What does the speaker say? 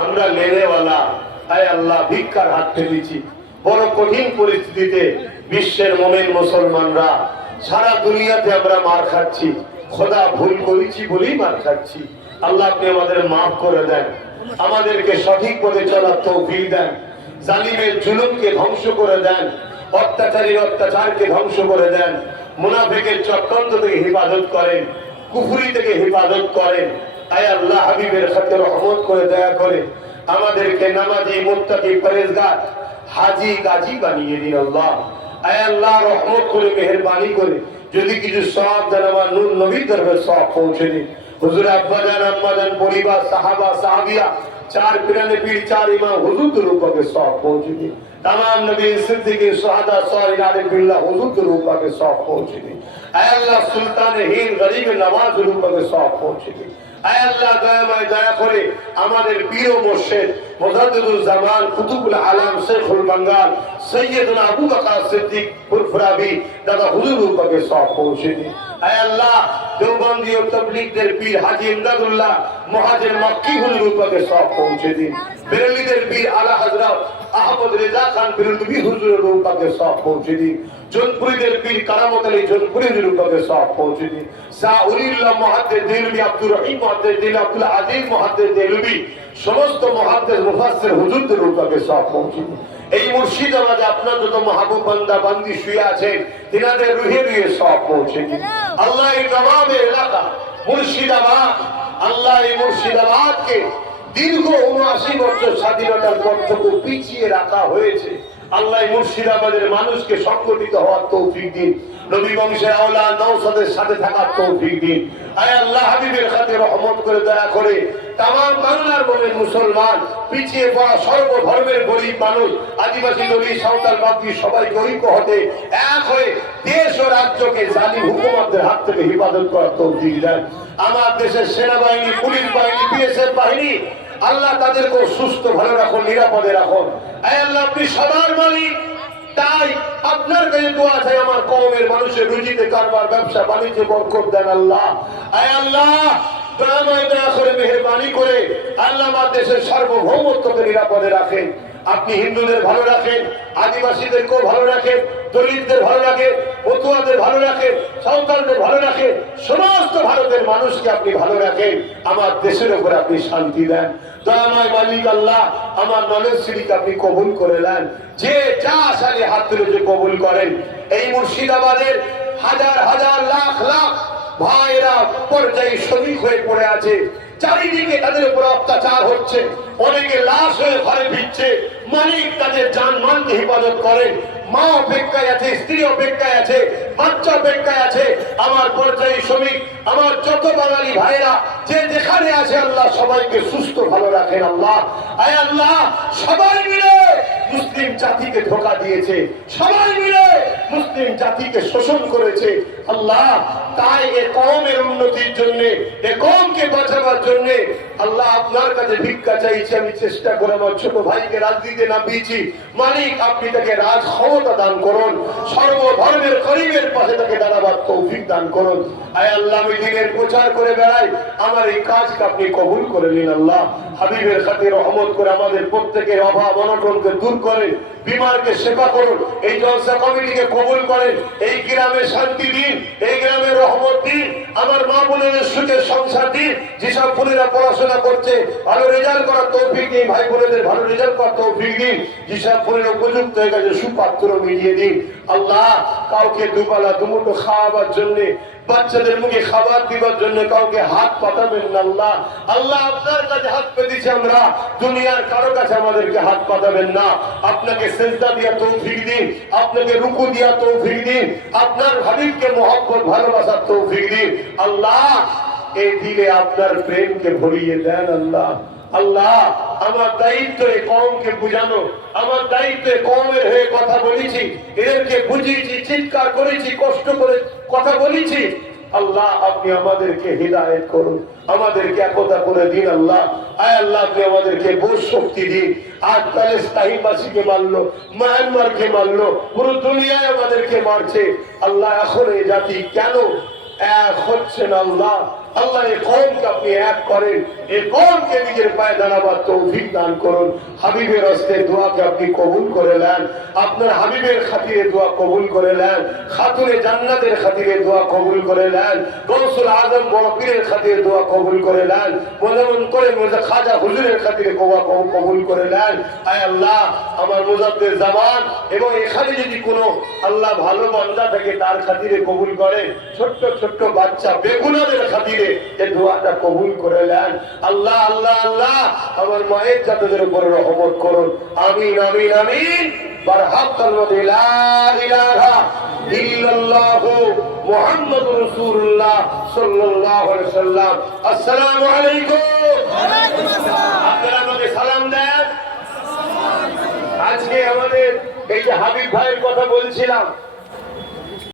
আমরা লেনেওয়ালা। আয় আল্লাহ, ভিক্ষার হাত পেতেছি। বড় কঠিন পরিস্থিতিতে বিশ্বের মুমিন মুসলমানরা সারা দুনিয়াতে আমরা মার খাচ্ছি। খোদা, ভুল করেছি বলেই মার খাচ্ছি। আল্লাহ, আপনি আমাদের মাফ করে দেন, আমাদেরকে সঠিক পথে চলার তৌফিক দেন, জালিমের জুলুমকে ধ্বংস করে দেন, অত্যাচারীর অত্যাচারকে ধ্বংস করে দেন, মুনাফিকের চক্রান্ত থেকে হেফাজত করেন, কুফরি থেকে হেফাজত করেন। আয় আল্লাহ, হাবিবের খাতে রহমত করে দয়া করে আমাদেরকে নামাজি, মুত্তাকি, পরেজগার, হাজি, গাজী বানিয়ে দিন আল্লাহ। আয় আল্লাহ, রহমত করে, মেহেরবানি করে যদি কিছু সওয়াব দেন, আমার নূর নবীর দরবারে সওয়াব পৌঁছে দিন। হুজুর আব্বাজান, আম্মাজান, পরিবার, সাহাবা, সাহাবিয়া, চার পিরানে পীর, চার ইমাম হুজুর রূপকে সওয়াব পৌঁছে দিন। तमाम नबी सिद्दीक़, शुहदा, सालिहीन, आरिफिल्लाह हुजूर रूपा के सौंप पहुंचे दी। ऐ अल्लाह, सुल्तान हिंद, गरीब नवाज रूपा के सौंप पहुंचे दी। ऐ अल्लाह, दयामय दया करे আমাদের পীর ও মুর্শিদ মুজাদ্দিদুল জামান, কুতুবুল আলাম, শেখুল বাঙ্গাল, সৈয়দনা আবু বকর সিদ্দিক ফুরফুরাবি দাদা হুজুর रूपा के सौंप पहुंचे दी। ऐ अल्लाह, देवबंदी और तबलीगদের পীর हाजी इमदादुल्लाह मुहाजिर मक्की হুজুর रूपा के सौंप पहुंचे दी। बेरलीদের পীর आला हजरत अहमद रेजा खान बिरलवी हुजूर रूपा के सौंप पहुंचे दी। जोधपुरीদের পীর কারামত আলী जोधपुरी रूपा के सौंप पहुंचे दी। साउलिल्लाह मुहद्दिस देलवी, अब्दुल रहीम मुहद्दिस देलवी, अब्दुल अजीज मुहद्दिस देलवी, समस्त मुहद्दिस मुफस्सिर हुजूर रूपा के सौंप पहुंचे दी। এই মুর্শিদাবাদে আপনার যত মাহবুব বান্দা বান্দি শুয়ে আছেন, তিনাদের রুহে রুহে সওয়াব পৌঁছে দিন আল্লাহ। এই নবাব এলাকা মুর্শিদাবাদ, আল্লাহ এই মুর্শিদাবাদকে দীর্ঘ ৭৯ বছর স্বাধীনতার পর থেকে পিছিয়ে রাখা হয়েছে। আল্লাহ মুর্শিদাবাদের মানুষকে সংগঠিত হওয়ার তৌফিক দিন, নবী বংশের আওলা নওশাদের সাথে থাকার তৌফিক দিন। আয় আল্লাহ, হাবিবের খাতে রহমত করে দয়া করে তামাম বাংলার মুমিন মুসলমান, পিছিয়ে পড়া সর্বধর্মের গরিব মানুষ, আদিবাসী, দলিত, সাঁওতাল, বাগদি সবাইকে ঐক্য হতে এক হয়ে দেশ ও রাজ্যকে জালিম হুকুমতের হাত থেকে হেফাজত করার তৌফিক দেন। আমার দেশের সেনাবাহিনী, পুলিশ বাহিনী, বিএসএফ বাহিনী, আল্লাহ তাদেরকে সুস্থ ভালো রাখুন, নিরাপদে রাখুন। আয় আল্লাহ, আপনি সবার মালিক, তাই আপনার কাছে দোয়া চাই আমার কওমের মানুষের রুজিতে, কারবার, ব্যবসা বাণিজ্যে বরকত দেন আল্লাহ। আয় আল্লাহ, দয়াময় দয়া করে, মেহেরবানি করে আল্লাহ আমার দেশের সার্বভৌমত্বকে নিরাপদে রাখেন। আপনি হিন্দুদের ভালো রাখেন, আদিবাসীদেরকেও ভালো রাখেন, দলিতদের ভালো রাখেন, পতুয়াদের ভালো রাখেন, সাঁওতালদের ভালো রাখেন, সমস্ত ভারতের মানুষকে আপনি ভালো রাখেন। আমার দেশের উপর আপনি শান্তি দেন। দয়াময় মালিক আল্লাহ, আমার নলেজ শ্রীকে আপনি কবুল করে নেন। যে যা সালে হাত তুলে যে কবুল করেন। এই মুর্শিদাবাদের হাজার হাজার লাখ লাখ ভাইরা পর্যায়ে শ্রমিক হয়ে পড়ে আছে, চারিদিকে তাদের উপর অত্যাচার হচ্ছে, অনেকে লাশ হয়ে ঘরে ফিরছে। মালিক তাদের জানমালকে হেফাজত করেন। মা অপেক্ষায় আছে, স্ত্রী অপেক্ষায় আছে, বাচ্চা অপেক্ষায় আছে। আমার পর্যায়ী শ্রমিক, আমার যত বাঙালি ভাইরা যে যেখানে আছে, আল্লাহ সবাইকে সুস্থ ভালো রাখেন আল্লাহ। আয় আল্লাহ, সবাই মিলে মুসলিম জাতিকে ধোঁকা দিয়েছে, সবাই মিলে মুসলিম জাতিকে শোষণ করেছে আল্লাহ। তাই এ কওমের উন্নতির জন্য, এ কওমকে বাঁচাবার জন্য আল্লাহ আপনার কাছে ভিক্ষা চাইছি। আমি চেষ্টা করে আমার ছোট ভাইকে রাজনীতিতে নামিয়েছি। মালিক, আপনি তাকে রাজ ক্ষমতা দান করুন, সর্বধর্মের গরিবের পাশে তাকে দাঁড়াবার তৌফিক দান করুন। আয় আল্লাহ, আমি দিনের প্রচার করে বেড়াই, আমার এই কাজকে আপনি কবুল করে নিন আল্লাহ। হাবিবের খাতির রহমত করে আমাদের প্রত্যেকের অভাব অনটনকে দূর করেন, বিমারকে সেবা করুন। এই জলসা কমিটিকে কবুল করেন, এই গ্রামে শান্তি দিন, এই গ্রামে রহমত দিন। আমার মা বোনেদের সুখের সংসার দিন। যেসব বোনেরা পড়াশোনা করছে, ভালো রেজাল্ট করার তৌফিক দিন। ভাই বোনেদের ভালো রেজাল্ট করার তৌফিক দিন। যেসব বোনেরা উপযুক্ত হয়ে গেছে, সুপাত্র মিলিয়ে দিন আল্লাহ। কাউকে দুবেলা দুমুঠো খাওয়াবার জন্য, বাচ্চাদের মুখে খাবার দিবার জন্য কাউকে হাত পাতাবেন না আল্লাহ। আল্লাহ, আপনার কাছে হাত পেতেছি আমরা, দুনিয়ার কারো কাছে আমাদেরকে হাত পাতাবেন না। আপনাকে সেজদা দিয়া তৌফিক দিন, আপনাকে রুকু দিয়া তৌফিক দিন, আপনার হাবিবকে মহব্বত ভালোবাসার তৌফিক দিন আল্লাহ। এই দিলে আপনার প্রেমকে ভরিয়ে দেন আল্লাহ। আল্লাহ, আমার দায়িত্ব এই কওমকে বুঝানো, আমার দায়িত্ব কওমের হয়ে কথা বলেছি, এদেরকে বুঝিয়েছি, চিৎকার করেছি, কষ্ট করে কথা বলেছি। আল্লাহ, আপনি আমাদেরকে হিদায়াত করুন, আমাদেরকে একতা করে দিন আল্লাহ। আয় আল্লাহ, আপনি আমাদেরকে বোঝ শক্তি দিন। আজ প্যালেস্তাইনবাসীকে মারলো, মায়ানমারকে মারলো, পুরো দুনিয়ায় আমাদেরকে মারছে আল্লাহ। এখন এই জাতি কেন এক হচ্ছে না আল্লাহ? আল্লাহ এই কওমকে আপনি এক করেন, এই কওমকে নিজের পায়ে দাঁড়াবার তৌফিক দান করুন। হাবিবের হস্তে দোয়াকে আপনি কবুল করে নেন, আপনার হাবিবের খাতিরে দোয়া কবুল করে নেন, খাতুনে জান্নাতের খাতিরে দোয়া কবুল করে নেন, গৌসুল আজম বড় পীরের খাতিরে দোয়া কবুল করে নেন, মনে করে মির্জা খাজা হুজুরের খাতিরে কবুল করে নেন। আয় আল্লাহ, আমার মুজাদ্দিদ জামান এবং এখানে যদি কোনো আল্লাহ ভালো বান্দা থাকে তার খাতিরে কবুল করে, ছোট্ট ছোট্ট বাচ্চা বেগুনাদের খাতিরে এই দোয়াটা কবুল করে নেন। আল্লাহ আল্লাহ আল্লাহ, আমার মায়ের জাতদের উপরে রহমত করুন। আমিন আমিন আমিন। বারহাক কালমাতে লা ইলাহা ইল্লাল্লাহু মুহাম্মাদুর রাসূলুল্লাহ সাল্লাল্লাহু আলাইহি ওয়াসাল্লাম। আসসালামু আলাইকুম। ওয়া আলাইকুম আসসালাম। আপনারা আমাকে সালাম দেন। আজকে আমাদের এই যে হাবিব ভাইয়ের কথা বলছিলাম,